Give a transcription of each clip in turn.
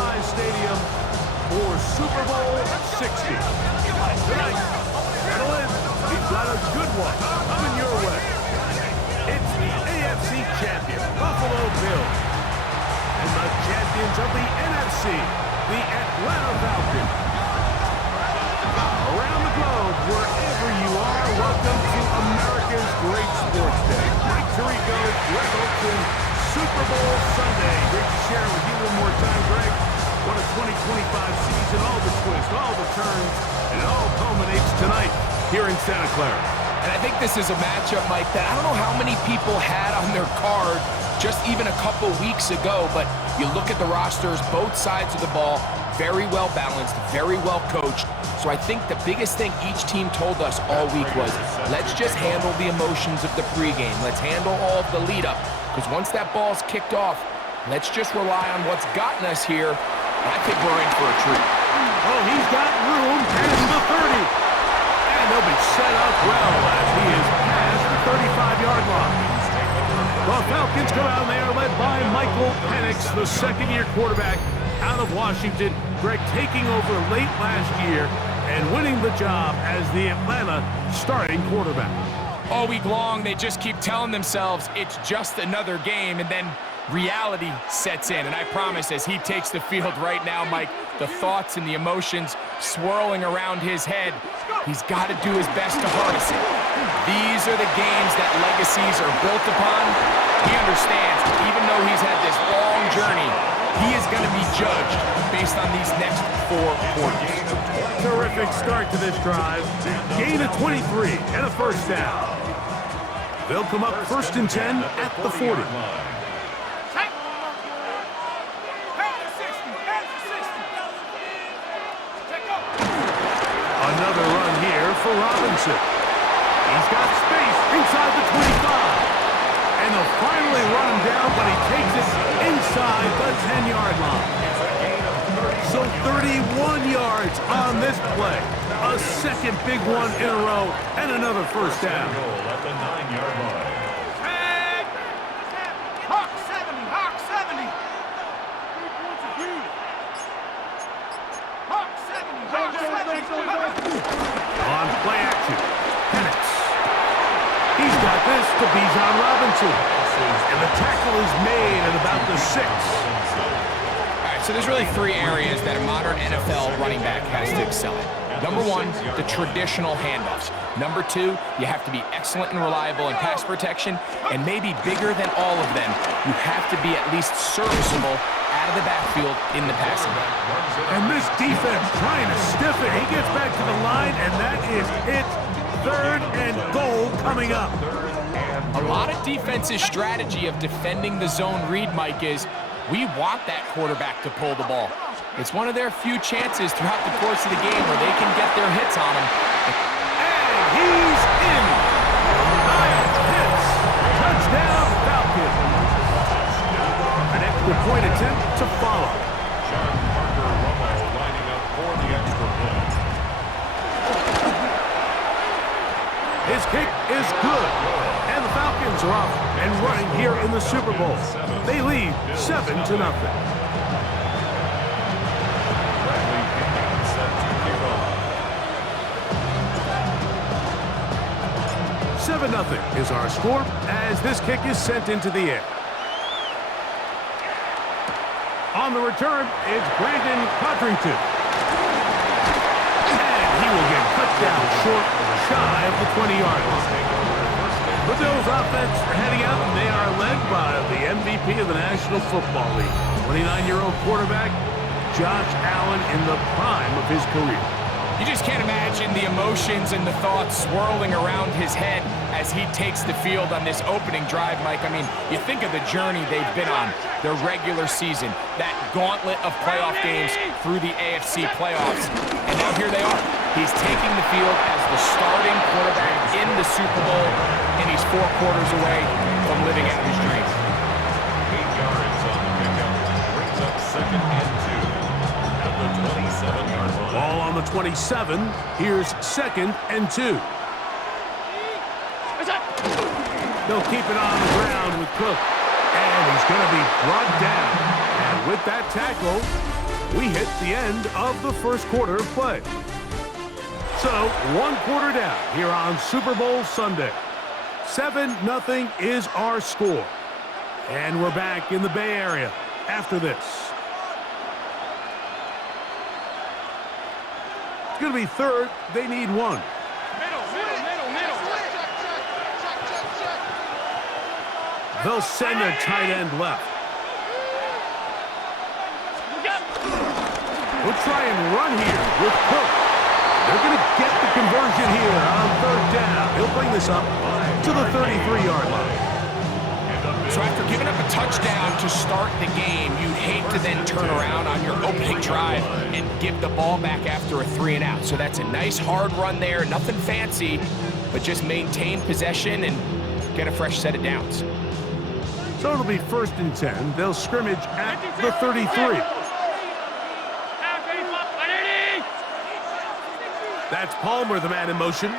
SoFi Stadium for Super Bowl 60. Tonight, settle in. We've got a good one coming your way. It's the AFC champion, Buffalo Bills, and the champions of the NFC, the Atlanta Falcons. Around the globe, wherever you are, welcome to America's great sports day. Mike Tirico, Greg Olson, Super Bowl Sunday. Great to share with you one more time, Greg. What a 2025 season, all the twists, all the turns, and it all culminates tonight here in Santa Clara. And I think this is a matchup, Mike, that I don't know how many people had on their card just even a couple weeks ago, but you look at the rosters, both sides of the ball, very well balanced, very well coached. So I think the biggest thing each team told us all week was, let's just handle the emotions of the pregame. Let's handle all of the lead up, because once that ball's kicked off, let's just rely on what's gotten us here. I think we're in for a treat. Oh, he's got room past the 30. And they'll be set up well as he is past the 35-yard line. The Falcons come out and they are led by Michael Penix, the second-year quarterback out of Washington. Greg taking over late last year and winning the job as the Atlanta starting quarterback. All week long, they just keep telling themselves it's just another game, and then reality sets in. And I promise, as he takes the field right now, Mike, the thoughts and the emotions swirling around his head, he's got to do his best to harness it. These are the games that legacies are built upon. He understands, even though he's had this long journey, he is going to be judged based on these next 4 quarters. Terrific start to this drive. Gain of 23 and a first down. They'll come up 1st and 10 at the 40. Another run here for Robinson. He's got space inside the 25. And they'll finally run him down, but he takes it inside the 10-yard line. So 31 yards on this play. A second big one in a row, and another first down. At the 9-yard line. Hawk 70, Hawk 70. Hawk 70, Hawk 70. On play action, Penix. He's got this to Bijan Robinson. And the tackle is made at about the 6. All right, so there's really 3 areas that a modern NFL running back has to excel in. Number 1, the traditional handoffs. Number 2, you have to be excellent and reliable in pass protection. And maybe bigger than all of them, you have to be at least serviceable out of the backfield in the passing game. And this defense trying to stiff it. He gets back to the line, and that is it. 3rd and goal coming up. A lot of defense's strategy of defending the zone read, Mike, is we want that quarterback to pull the ball. It's one of their few chances throughout the course of the game where they can get their hits on him. And he's in. 9 hits. Touchdown, Falcons. An extra point attempt to follow. John Parker Romo lining up for the extra point. His kick is good. And the Falcons are off and running here in the Super Bowl. They lead 7-0. 7-0 is our score as this kick is sent into the air. On the return, it's Brandon Codrington. And he will get cut down short, shy of the 20-yard line. The Bills offense heading out, and they are led by the MVP of the National Football League, 29-year-old quarterback Josh Allen in the prime of his career. You just can't imagine the emotions and the thoughts swirling around his head as he takes the field on this opening drive, Mike. I mean, you think of the journey they've been on, their regular season, that gauntlet of playoff games through the AFC playoffs, and now here they are. He's taking the field as the starting quarterback in the Super Bowl, and he's 4 quarters away from living out his dream. 8 yards on the pickup. Brings up 2nd and 2 at the 27-yard line. Ball on the 27. Here's 2nd and 2. They'll keep it on the ground with Cook. And he's going to be brought down. And with that tackle, we hit the end of the first quarter of play. So, 1 quarter down here on Super Bowl Sunday. 7-0 is our score. And we're back in the Bay Area after this. It's going to be third. They need one. Middle. They'll send their tight end left. We'll try and run here with Cook. They're going to get the conversion here on third down. He'll bring this up to the 33-yard line. So after giving up a touchdown to start the game, you'd hate to then turn around on your opening drive and give the ball back after a 3-and-out. So that's a nice hard run there, nothing fancy, but just maintain possession and get a fresh set of downs. So it'll be 1st and 10. They'll scrimmage at the 33. That's Palmer, the man in motion.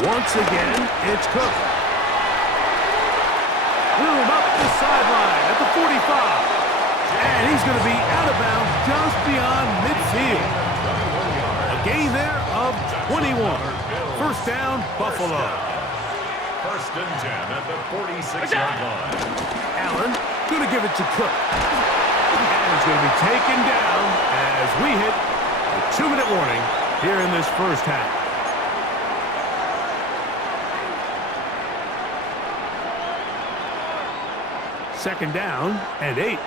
Once again, it's Cook. Room up the sideline at the 45. And he's going to be out of bounds just beyond midfield. A gain there of 21. First down, Buffalo. 1st and 10 at the 46-yard line. Allen going to give it to Cook. And he's going to be taken down as we hit the 2-minute warning here in this first half. Second down and 8.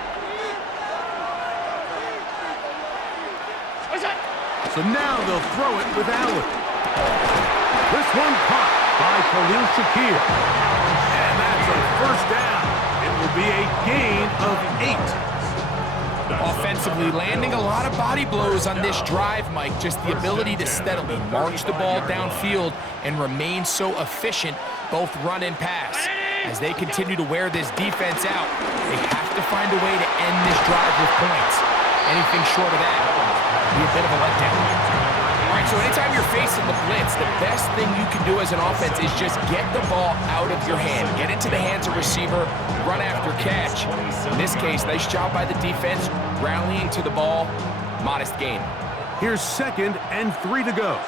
So now they'll throw it with Allen. This one caught by Khalil Shakir. And that's a first down. It will be a gain of 8. Offensively, landing a lot of body blows on this drive, Mike. Just the ability to steadily march the ball downfield and remain so efficient, both run and pass. As they continue to wear this defense out, they have to find a way to end this drive with points. Anything short of that will be a bit of a letdown. All right, so anytime you're facing the blitz, the best thing you can do as an offense is just get the ball out of your hand. Get into the hands of receiver, run after catch. In this case, nice job by the defense, rallying to the ball. Modest gain. Here's 2nd and 3 to go.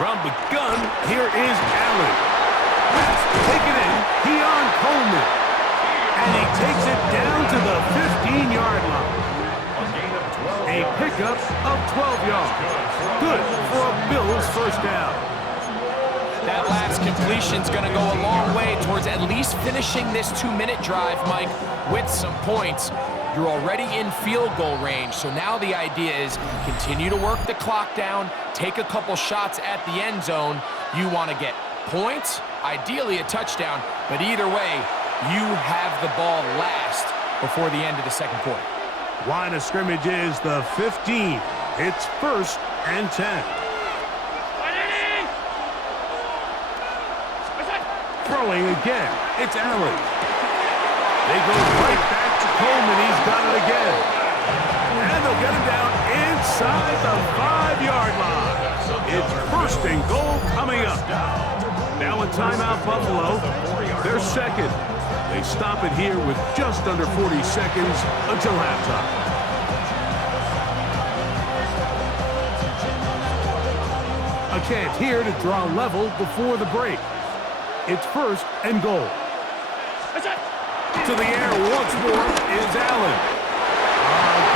From the gun, here is Allen. Taken in, Keon Coleman. And he takes it down to the 15-yard line. A pickup of 12 yards. Good for a Bills first down. That last completion's going to go a long way towards at least finishing this 2-minute drive, Mike, with some points. You're already in field goal range, so now the idea is continue to work the clock down, take a couple shots at the end zone. You want to get points, ideally a touchdown, but either way, you have the ball last before the end of the second quarter. Line of scrimmage is the 15. It's 1st and 10. Throwing again. It's Allen. They go right back to Coleman. He's got it again. And they'll get him down inside the 5-yard line. It's 1st and goal coming up. Now a timeout, Buffalo. They're 2nd. They stop it here with just under 40 seconds until halftime. A chance here to draw level before the break. It's 1st and goal. To the air once more is Allen.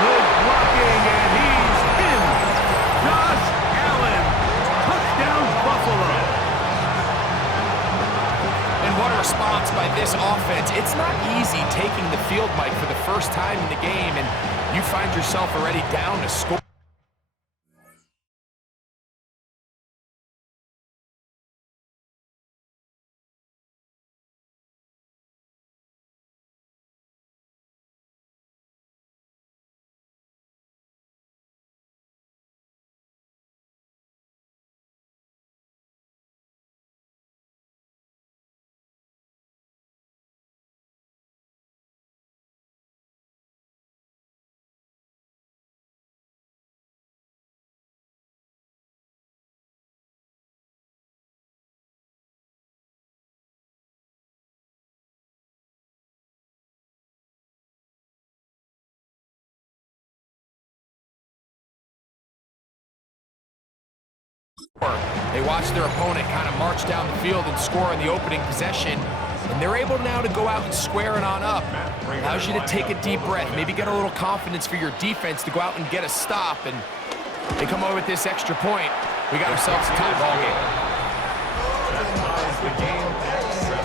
Good blocking, and he's in. Josh Allen. Touchdown, Buffalo. And what a response by this offense. It's not easy taking the field, Mike, for the first time in the game, and you find yourself already down to score. They watch their opponent kind of march down the field and score in the opening possession, and they're able now to go out and square it on up. Allows you to take a deep breath, maybe get a little confidence for your defense to go out and get a stop, and they come over with this extra point. We got ourselves a tie ball game. That ties the game at 7.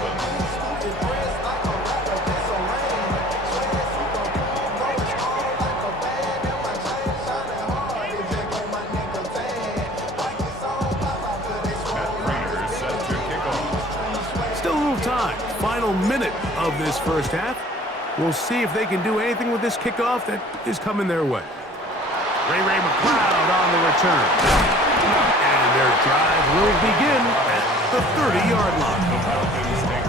Still a little time. Final minute of this first half. We'll see if they can do anything with this kickoff that is coming their way. Ray McLeod on the return. And their drive will begin at the 30-yard line.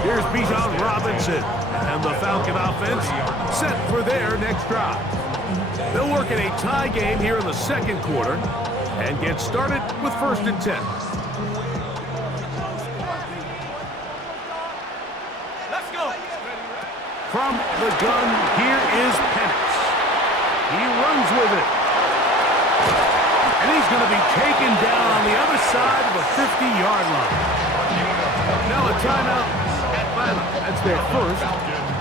Here's Bijan Robinson and the Falcon offense set for their next drive. They'll work in a tie game here in the second quarter and get started with 1st and 10. From the gun, here is Penix. He runs with it. And he's going to be taken down on the other side of the 50-yard line. Now a timeout, Atlanta. That's their first.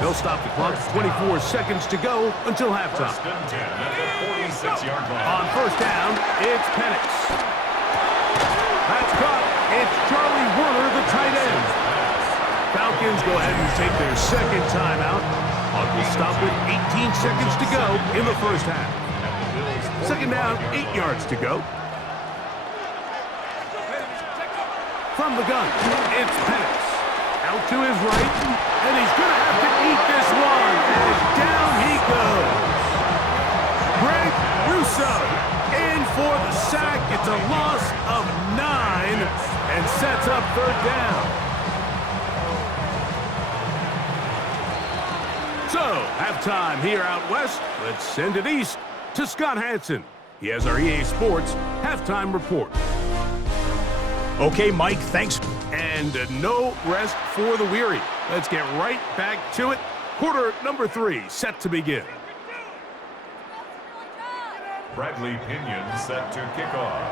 They'll stop the clock. 24 seconds to go until halftime. On 1st down, it's Penix. That's caught. It's Charlie Werner, the tight end. Falcons go ahead and take their second timeout. Clock will stop with 18 seconds to go in the first half. 2nd down, 8 yards to go. From the gun, it's Penix. Out to his right, and he's going to have to eat this one. And down he goes. Greg Russo in for the sack. It's a loss of 9 and sets up 3rd down. So, halftime here out west. Let's send it east to Scott Hansen. He has our EA Sports halftime report. Okay, Mike, thanks. And no rest for the weary. Let's get right back to it. Quarter number 3 set to begin. Bradley Pinion set to kick off.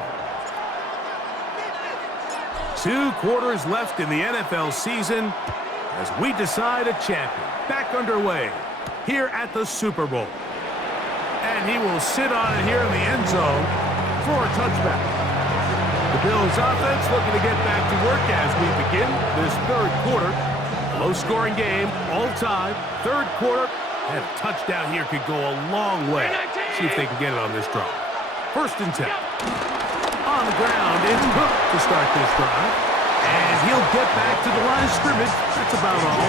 2 quarters left in the NFL season as we decide a champion. Back underway here at the Super Bowl. And he will sit on it here in the end zone for a touchback. The Bills offense looking to get back to work as we begin this 3rd quarter. Low-scoring game, all time. 3rd quarter, and a touchdown here could go a long way. See if they can get it on this drive. 1st and 10. On the ground, it's Cook to start this drive. And he'll get back to the line of scrimmage. That's about all.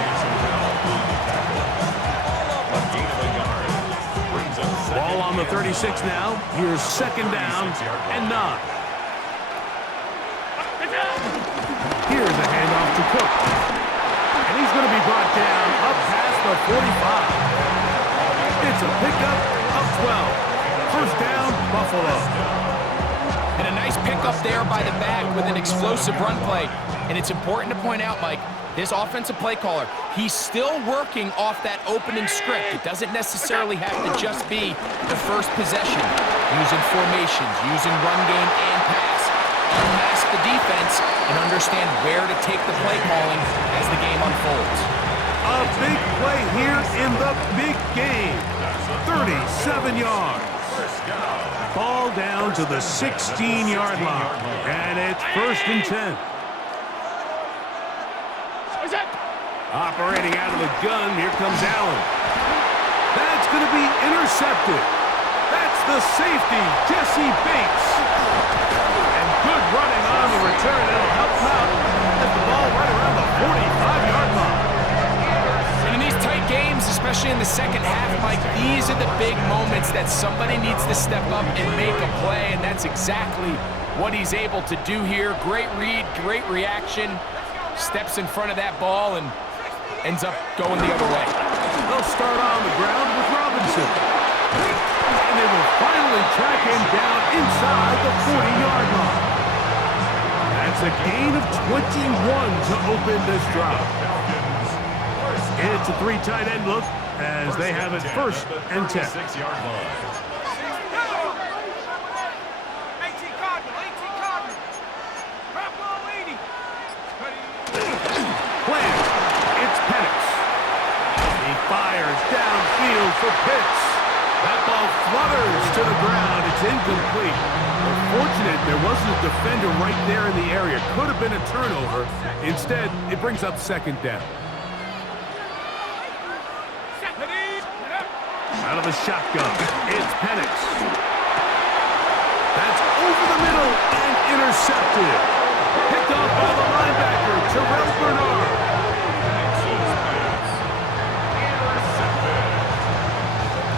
Ball on the 36 now. Here's 2nd down and 9. Here's a handoff to Cook. And he's going to be brought down up past the 45. It's a pickup of 12. 1st down, Buffalo. And a nice pickup there by the back with an explosive run play. And it's important to point out, Mike, this offensive play caller, he's still working off that opening script. It doesn't necessarily have to just be the first possession. Using formations, using run game and pass. Unmask the defense and understand where to take the play calling as the game unfolds. A big play here in the big game. 37 yards. Ball down to the 16-yard line. And it's 1st and 10. Operating out of the gun, here comes Allen. That's going to be intercepted. That's the safety, Jesse Bates. And good running on the return. That'll help him out. Get the ball right around the 45-yard line. And in these tight games, especially in the second half, Mike, these are the big moments that somebody needs to step up and make a play, and that's exactly what he's able to do here. Great read, great reaction. Steps in front of that ball and ends up going the other way. They'll start on the ground with Robinson. And they will finally track him down inside the 40-yard line. That's a gain of 21 to open this drive. It's a 3 tight end look as they have it 1st and 10. 6-yard line. 18 Cardinal, 18 Cardinal. incomplete. Unfortunate there wasn't a defender right there in the area. Could have been a turnover. Instead, it brings up second down. Out of the shotgun, it's Penix. That's over the middle and intercepted. Picked off by the linebacker, Terrell Bernard.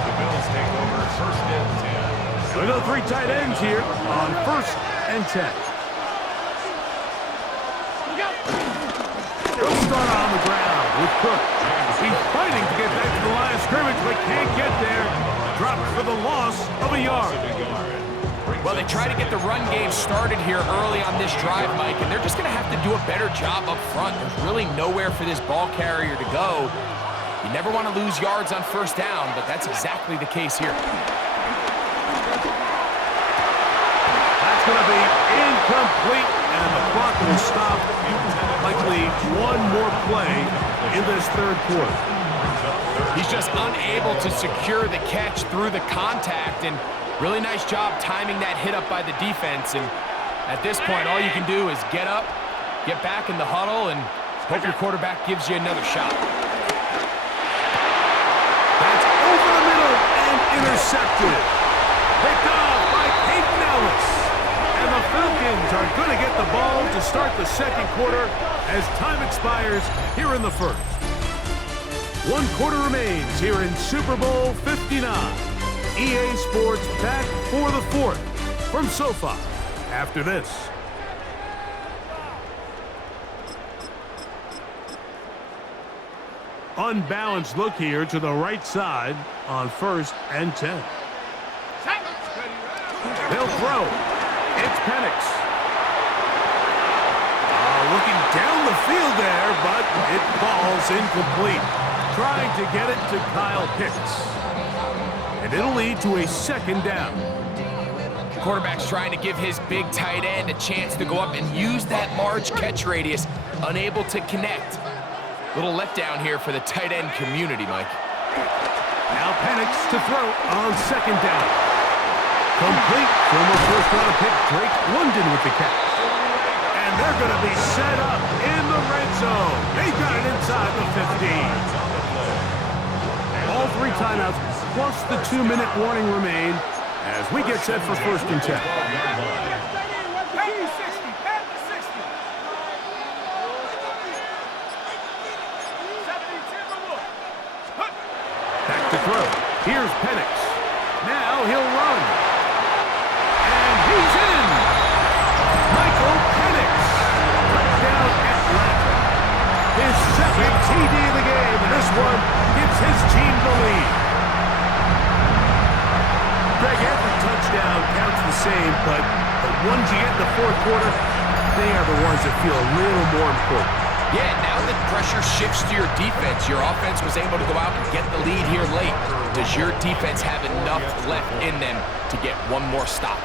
The Bills take over first and 10. We go 3 tight ends here on first and 10. He'll start on the ground with Cook. He's fighting to get back to the line of scrimmage, but can't get there. Dropped for the loss of a yard. Well, they try to get the run game started here early on this drive, Mike, and they're just going to have to do a better job up front. There's really nowhere for this ball carrier to go. You never want to lose yards on first down, but that's exactly the case here. That's going to be incomplete, and the clock will stop. Likely one more play in this third quarter. He's just unable to secure the catch through the contact, and really nice job timing that hit up by the defense. And at this point, all you can do is get up, get back in the huddle, and hope your quarterback gives you another shot. That's over the middle and intercepted. Picked off by Peyton Ellis. And the Falcons are going to get the ball to start the second quarter as time expires here in the first. 1 quarter remains here in Super Bowl 59. EA Sports back for the fourth from SoFi after this. Unbalanced look here to the right side on first and 10. They'll throw. It's Penix. Looking down the field there, but it falls incomplete. Trying to get it to Kyle Pitts. And it'll lead to a second down. Quarterback's trying to give his big tight end a chance to go up and use that large catch radius. Unable to connect. Little letdown here for the tight end community, Mike. Now Penix to throw on second down. Complete. Former first-round pick Drake London with the catch. And they're going to be set up in the red zone. They got it inside the 15. All 3 timeouts plus the 2-minute warning remain as we get set for first and 10. Back to throw. Here's Penix. Now he'll run. And he's in. Michael Penix. Touchdown Atlanta. His second TD of the game, and this one gives his team the lead. Greg, every touchdown counts the same, but the ones you get in the fourth quarter, they are the ones that feel a little more important. Yeah, now that pressure shifts to your defense, your offense was able to go out and get the lead here late. Does your defense have enough left in them to get one more stop?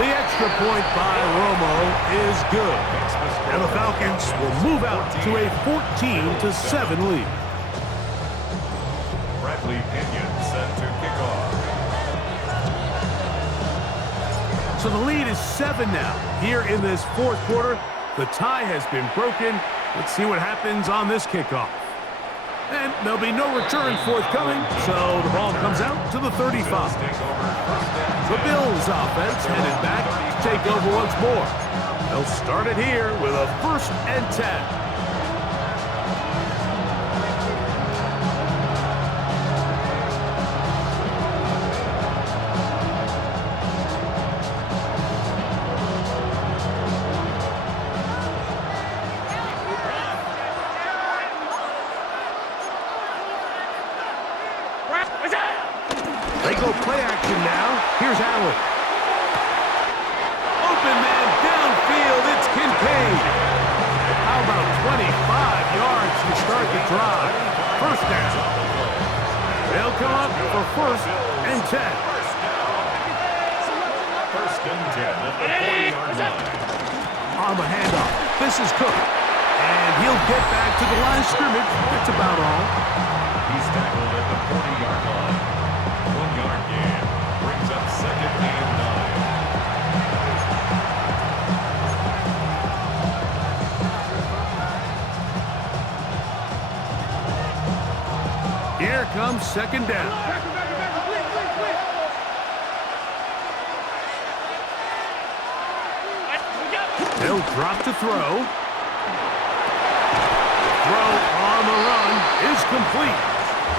The extra point by Romo is good. And the Falcons will move out to a 14-7 lead. Bradley Pinion set to kick off. So the lead is 7 now. Here in this fourth quarter, the tie has been broken. Let's see what happens on this kickoff. And there'll be no return forthcoming, so the ball comes out to the 35. The Bills offense headed back to take over once more. They'll start it here with a first and 10. They go play action now. Here's Allen. Open man downfield. It's Kincaid. How about 25 yards to start the drive? First down. They'll come up for first and 10. First and 10 at the 40-yard line. On the handoff. This is Cook. And he'll get back to the line of scrimmage. That's about all. He's tackled at the 40-yard line. 1 second and 9. Here comes second down. They'll drop to throw. Throw on the run is complete.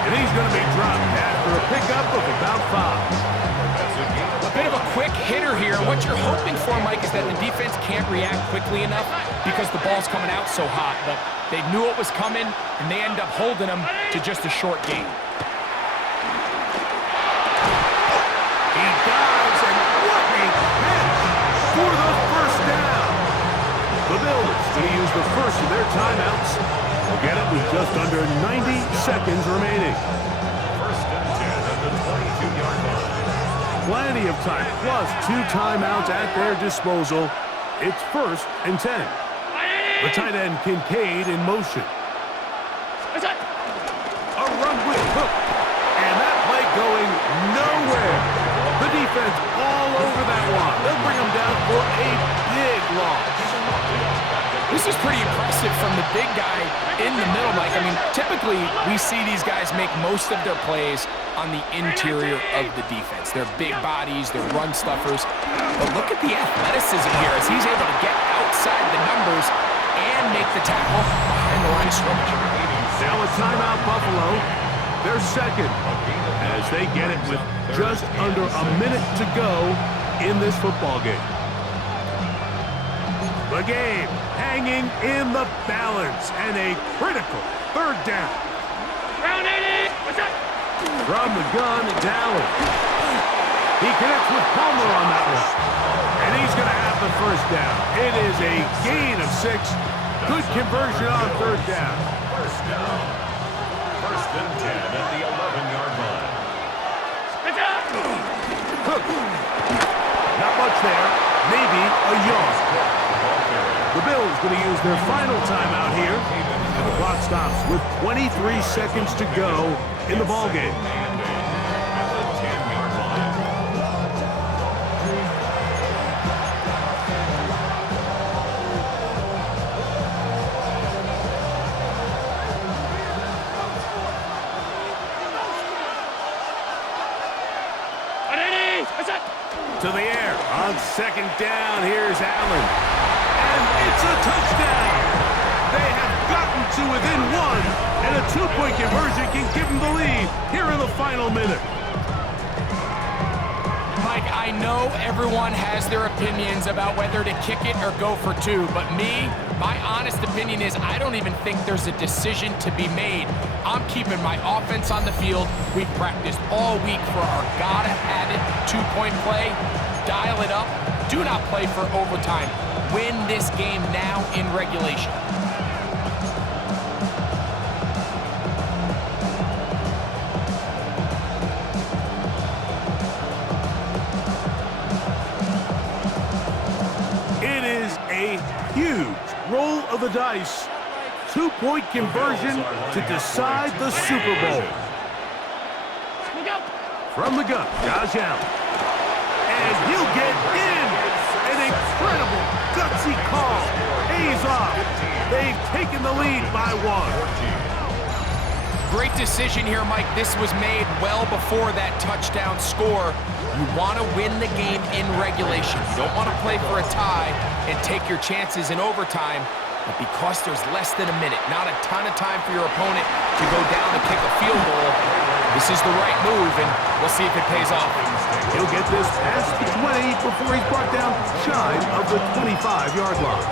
And he's going to be dropped after a pickup of about 5. A bit of a quick hitter here. What you're hoping for, Mike, is that the defense can't react quickly enough because the ball's coming out so hot. But they knew it was coming, and they end up holding them to just a short gain. He dives, and what a catch for the first down. The Bills going to use the first of their timeouts. They'll get it with just under 90 seconds remaining. First and 10 at the 22-yard line. Plenty of time, plus 2 timeouts at their disposal. It's first and 10. The tight end Kincaid in motion. A run with Cook. And that play going nowhere. The defense all over that one. They'll bring him down for a big loss. This is pretty impressive from the big guy in the middle, Mike. I mean, typically we see these guys make most of their plays on the interior of the defense. They're big bodies, they're run stuffers. But look at the athleticism here as he's able to get outside the numbers and make the tackle behind the line of scrimmage. Now a timeout, Buffalo. They're second as they get it with just under a minute to go in this football game. The game hanging in the balance and a critical third down. Round 80. What's up? From the gun, Dallas. He connects with Palmer on that one. And he's going to have the first down. It is a gain of 6. Good conversion on third down. First down. First and 10 at the 11-yard line. Cook. Not much there. Maybe a yard. The Bills going to use their final timeout here. And the clock stops with 23 seconds to go in the ballgame. At the 10-yard line. To the air on second down. Here's Allen. And it's a touchdown. They have gotten to within 1, and a 2-point conversion can give them the lead here in the final minute. Mike, I know everyone has their opinions about whether to kick it or go for 2, but my honest opinion is I don't even think there's a decision to be made. I'm keeping my offense on the field. We've practiced all week for our gotta-have-it 2-point play. Dial it up. Do not play for overtime. Win this game now in regulation. It is a huge roll of the dice. 2-point conversion to decide the Super Bowl. From the gun, Josh Allen. And he'll get in. An incredible, gutsy call. Pays off. They've taken the lead by 1. Great decision here, Mike. This was made well before that touchdown score. You want to win the game in regulation. You don't want to play for a tie and take your chances in overtime. But because there's less than a minute, not a ton of time for your opponent to go down and kick a field goal, this is the right move, and we'll see if it pays off. He'll get this past the 20 before he's brought down shy of the 25-yard line.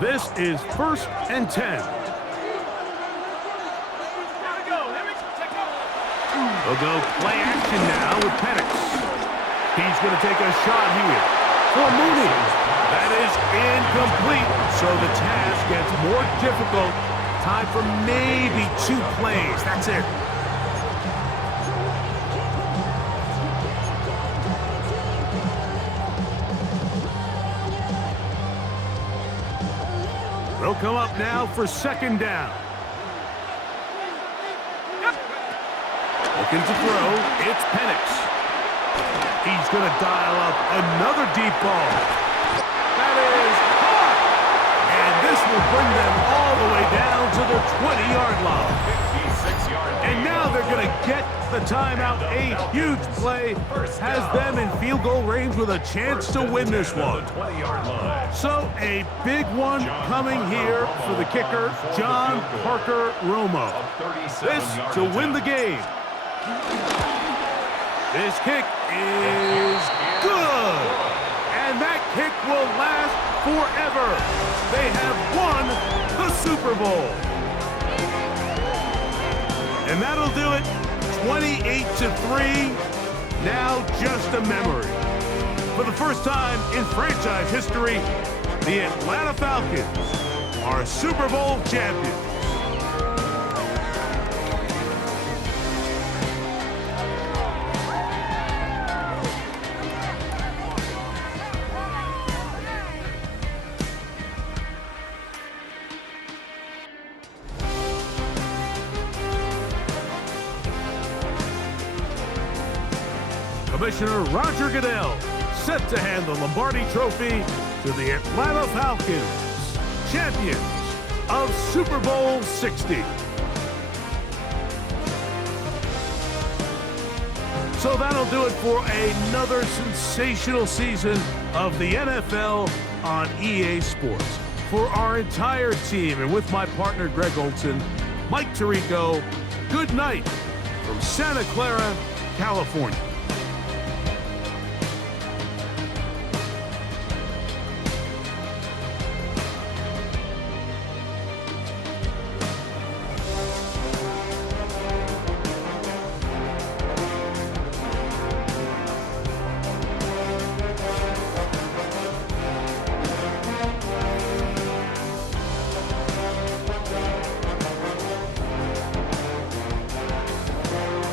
This is first and 10. They'll go play action now with Penix. He's going to take a shot here for Mooney. That is incomplete, so the task gets more difficult. Time for maybe 2 plays. That's it. They'll come up now for second down. Looking to throw, it's Penix. He's going to dial up another deep ball. That is caught! And this will bring them all the way down to the 20-yard line. 56-yard. And now they're going to get the timeout. A huge play has them in field goal range with a chance to win this one. 20-yard line. So a big one coming here for the kicker, John Parker Romo. This to win the game. This kick is good. And that kick will last forever. They have won the Super Bowl. And that'll do it. 28-3. Now just a memory. For the first time in franchise history, the Atlanta Falcons are Super Bowl champions. Commissioner Roger Goodell set to hand the Lombardi Trophy to the Atlanta Falcons, champions of Super Bowl 60. So that'll do it for another sensational season of the NFL on EA Sports. For our entire team and with my partner Greg Olson, Mike Tirico, good night from Santa Clara, California.